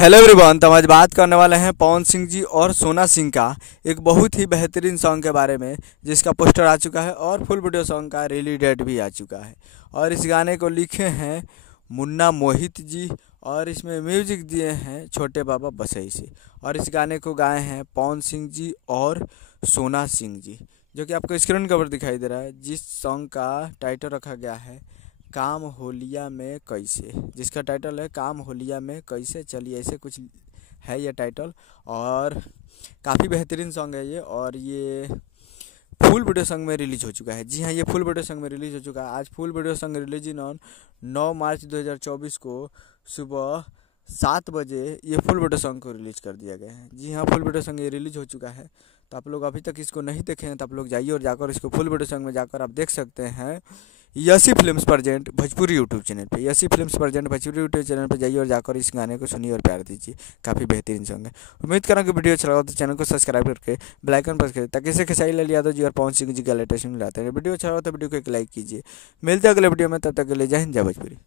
Hello everyone. तो हम आज बात करने वाले हैं पवन सिंह जी और सोना सिंह का एक बहुत ही बेहतरीन सॉन्ग के बारे में, जिसका पोस्टर आ चुका है और फुल वीडियो सॉन्ग का रिलीज डेट भी आ चुका है। और इस गाने को लिखे हैं मुन्ना मोहित जी और इसमें म्यूजिक दिए हैं छोटे बाबा बसई से। और इस गाने को गाए हैं पवन सिंह जी और सोना सिंह जी, जो कि आपको स्क्रीन कवर दिखाई दे रहा है। जिस सॉन्ग का टाइटल रखा गया है काम होलिया में कैसे, जिसका टाइटल है काम होलिया में कैसे, चलिए ऐसे कुछ है ये टाइटल। और काफ़ी बेहतरीन सॉन्ग है ये, और ये फुल वीडियो सॉन्ग में रिलीज हो चुका है। जी हाँ, ये फुल वीडियो सॉन्ग में रिलीज हो चुका है। आज full video song release on 9 मार्च 2024 को सुबह 7 बजे ये फुल वीडियो सॉन्ग को रिलीज कर दिया गया है। जी हाँ, फुल वीडियो सॉन्ग ये रिलीज हो चुका है। तो आप लोग अभी तक इसको नहीं देखे हैं तो आप लोग जाइए और जाकर इसको फुल वीडियो सॉन्ग में जाकर आप देख सकते हैं। यसी films present Bhojpuri YouTube channel पे, यसी films present Bhojpuri YouTube channel पे जाइए और जाकर इस गाने को सुनिए और प्यार दीजिए। काफ़ी बेहतरीन सॉन्ग है। उम्मीद करूँ कि वीडियो अच्छा लगा तो चैनल को सब्सक्राइब करके बेल आइकन प्रेस करें, ताकि इसे खेसारी लाल यादव जी और पवन सिंह जी का लेटेस्ट मिल जाता है। वीडियो अच्छा लगा तो वीडियो को एक लाइक कीजिए। मिलते हैं अगले वीडियो में, तब तक के लिए जय हिंद, जय भोजपुरी।